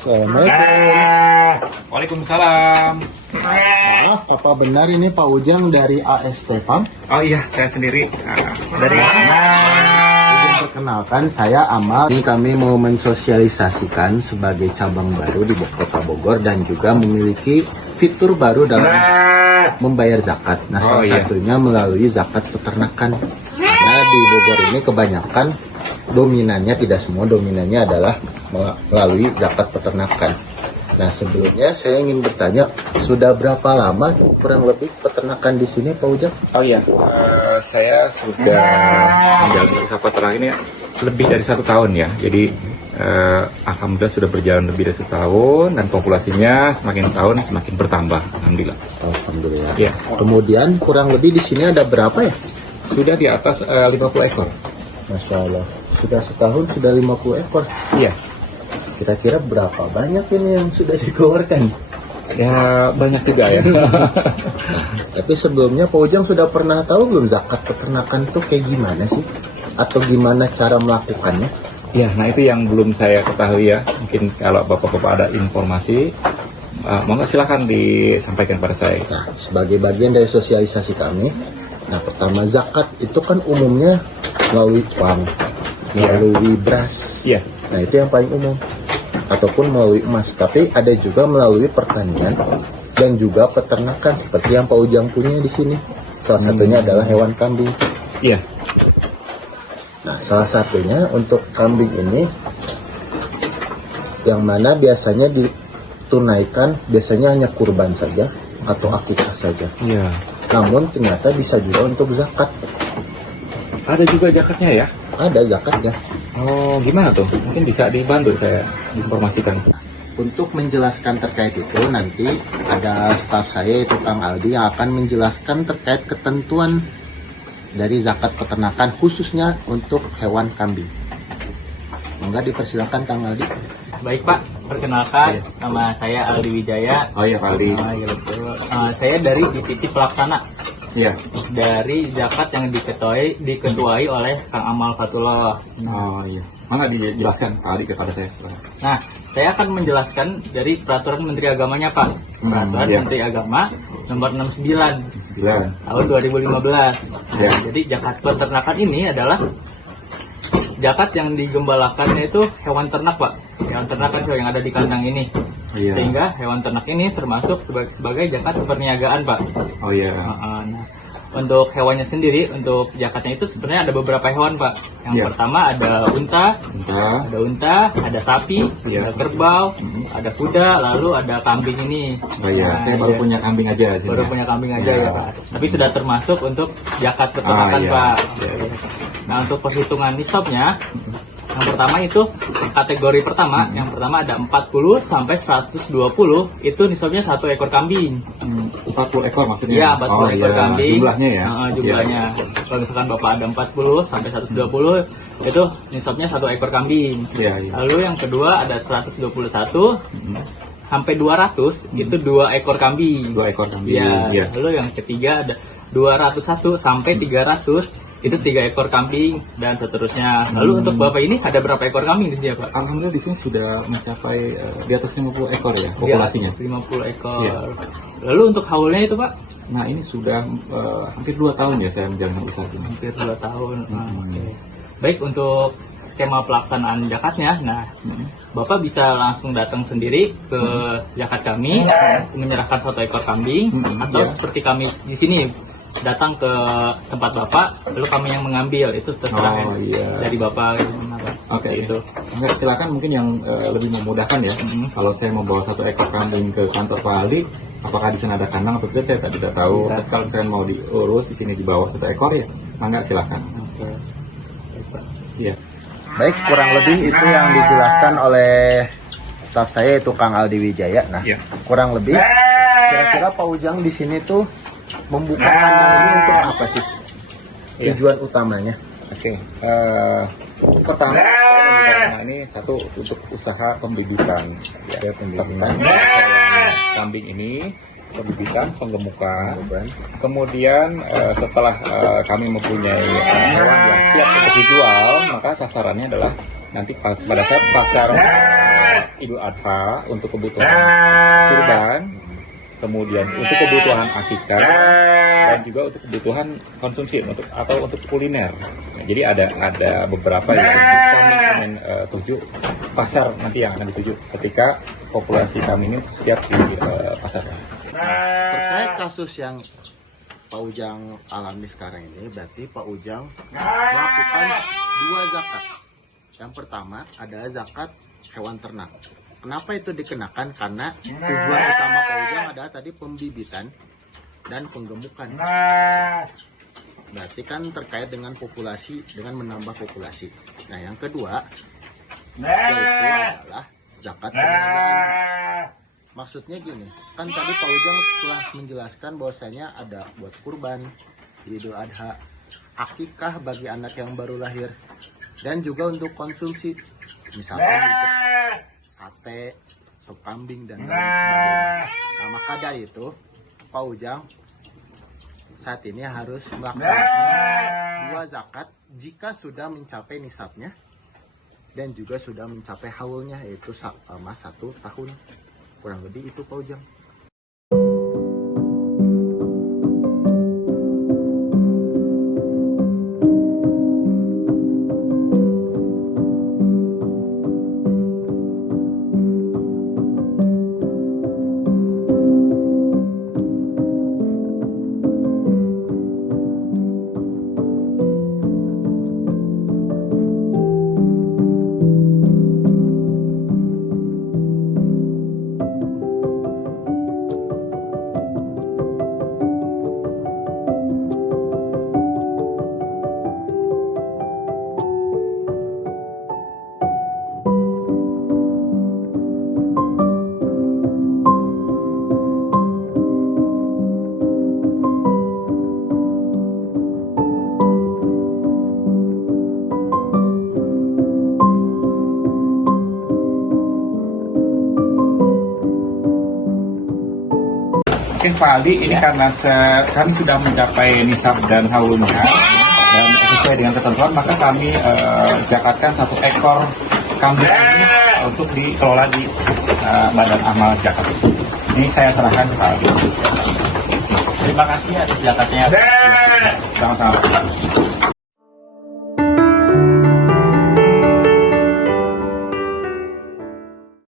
Assalamualaikum. Waalaikumsalam. Maaf, apa benar ini Pak Ujang dari AST Farm? Oh iya, saya sendiri. Dari Ujang, perkenalkan, saya Amal. Ini kami mau mensosialisasikan sebagai cabang baru di Kota Bogor dan juga memiliki fitur baru dalam membayar zakat. Nah, salah satunya melalui zakat peternakan. Karena di Bogor ini kebanyakan dominannya, tidak semua, dominannya adalah melalui zakat peternakan. Nah, sebelumnya saya ingin bertanya, sudah berapa lama kurang lebih peternakan di sini, Pak Ujang? Oh iya, saya sudah menjalani usaha peternak ini lebih dari 1 tahun ya. Jadi alhamdulillah sudah berjalan lebih dari 1 tahun dan populasinya semakin tahun semakin bertambah. Alhamdulillah. Alhamdulillah. Ya. Kemudian kurang lebih di sini ada berapa ya? Sudah di atas 50 ekor. Masya Allah. Sudah setahun sudah 50 ekor. Iya. Kira-kira berapa banyak ini yang sudah dikeluarkan? Ya banyak juga ya. Tapi sebelumnya Pak Ujang sudah pernah tahu belum zakat peternakan itu kayak gimana sih? Atau gimana cara melakukannya? Ya, nah itu yang belum saya ketahui ya. Mungkin kalau bapak-bapak ada informasi, monggo silakan disampaikan pada saya. Nah, sebagai bagian dari sosialisasi kami, nah pertama zakat itu kan umumnya melalui uang, melalui beras. Iya. Nah itu yang paling umum. Ataupun melalui emas, tapi ada juga melalui pertanian dan juga peternakan seperti yang Pak Ujang punya di sini. Salah satunya adalah hewan kambing. Iya. Nah, salah satunya untuk kambing ini yang mana biasanya ditunaikan biasanya hanya kurban saja atau akikah saja. Iya. Namun ternyata bisa juga untuk zakat. Ada juga zakatnya ya? Ada zakatnya. Oh, gimana tuh? Mungkin bisa dibantu saya informasikan. Untuk menjelaskan terkait itu, nanti ada staf saya yaitu Kang Aldi yang akan menjelaskan terkait ketentuan dari zakat peternakan khususnya untuk hewan kambing. Monggo dipersilakan Kang Aldi. Baik Pak, perkenalkan nama saya Aldi Wijaya. Oh iya Pak Aldi. Saya dari divisi pelaksana. Iya. Dari zakat yang diketuai oleh Kang Amal Fatullah. Oh iya. Mana dijelaskan Pak Aldi kepada saya? Nah, saya akan menjelaskan dari peraturan Menteri Agamanya Pak. Peraturan Menteri Agama nomor 69 tahun 2015. Ya. Jadi zakat peternakan ini adalah zakat yang digembalakannya itu hewan ternak Pak. Hewan ternak kan yang ada di kandang ini. Iya. Sehingga hewan ternak ini termasuk sebagai zakat perniagaan Pak. Oh iya. Nah, untuk hewannya sendiri, untuk zakatnya itu sebenarnya ada beberapa hewan Pak. Yang pertama ada unta, ada sapi, ada kerbau, ada kuda, lalu ada kambing ini. Oh iya, saya baru punya kambing aja sih. Baru punya kambing aja ya Pak. Tapi sudah termasuk untuk zakat peternakan Pak. Nah, untuk perhitungan nisabnya, yang pertama itu kategori pertama, yang pertama ada 40 sampai 120, itu nisabnya 1 ekor kambing. 40 ekor maksudnya? Iya, 40 ekor kambing. Jumlahnya ya? Jumlahnya. Kalau misalkan Bapak ada 40 sampai 120, itu nisabnya 1 ekor kambing. Lalu yang kedua ada 121 sampai 200, itu 2 ekor kambing. 2 ekor kambing. Iya. Lalu yang ketiga ada 201 sampai 300, itu 3 ekor kambing dan seterusnya. Lalu untuk Bapak ini ada berapa ekor kambing di sini Pak? Alhamdulillah di sini sudah mencapai di atas 50 ekor ya populasinya. 50 ekor. Lalu untuk haulnya itu Pak? Nah ini sudah hampir 2 tahun ya saya menjalankan usaha ini. Hampir 2 tahun. Baik, untuk skema pelaksanaan zakatnya, nah Bapak bisa langsung datang sendiri ke zakat kami, menyerahkan 1 ekor kambing, atau seperti kami di sini datang ke tempat Bapak, lalu kami yang mengambil, itu terserah dari Bapak. Oke, itu. Silakan mungkin yang lebih memudahkan ya. Kalau saya membawa 1 ekor kambing ke kantor Pak Aldi, apakah di sana ada kandang atau tidak saya tidak tahu. Iya. Tapi kalau misalkan mau diurus di sini di bawah 1 ekor ya, mangga silakan. Oke. Iya. Baik, kurang lebih itu yang dijelaskan oleh staf saya yaitu Kang Aldi Wijaya. Nah, Iya. kurang lebih kira-kira Pak Ujang di sini tuh membuka kandang ini untuk apa sih? Iya. Tujuan utamanya. Oke. Pertama saya membuka rumah ini satu untuk usaha pembibitan. Ya, pembibitan kambing ini, pembibitan, penggemukan. Kemudian setelah kami mempunyai hewan yang siap untuk dijual, maka sasarannya adalah nanti pada saat pasar Idul Adha untuk kebutuhan kurban, kemudian untuk kebutuhan akikah, dan juga untuk kebutuhan konsumsi atau untuk kuliner. Nah, jadi ada beberapa yang kami ingin tuju pasar nanti yang akan dituju ketika populasi kami ini siap di pasar. Terkait kasus yang Pak Ujang alami sekarang ini, berarti Pak Ujang melakukan 2 zakat. Yang pertama adalah zakat hewan ternak. Kenapa itu dikenakan? Karena tujuan utama Pak Ujang adalah tadi pembibitan dan penggemukan. Berarti kan terkait dengan populasi, dengan menambah populasi. Nah, yang kedua yaitu adalah zakat perniagaan. Maksudnya gini, kan tadi Pak Ujang telah menjelaskan bahwasanya ada buat kurban, Idul Adha, akikah bagi anak yang baru lahir, dan juga untuk konsumsi, misalkan untuk sate, sop kambing, dan lain sebagainya. Nah, maka dari itu Pak Ujang saat ini harus melaksanakan 2 zakat jika sudah mencapai nisabnya dan juga sudah mencapai haulnya, yaitu selama 1 tahun. Kurang lebih itu Pak Ujang. Oke Pak Aldi, ini karena kami sudah mencapai nisab dan haulnya dan sesuai dengan ketentuan, maka kami zakatkan 1 ekor kambing ini untuk dikelola di Badan Amal Zakat. Ini saya serahkan ke Pak Aldi. Terima kasih atas zakatnya. Sama-sama.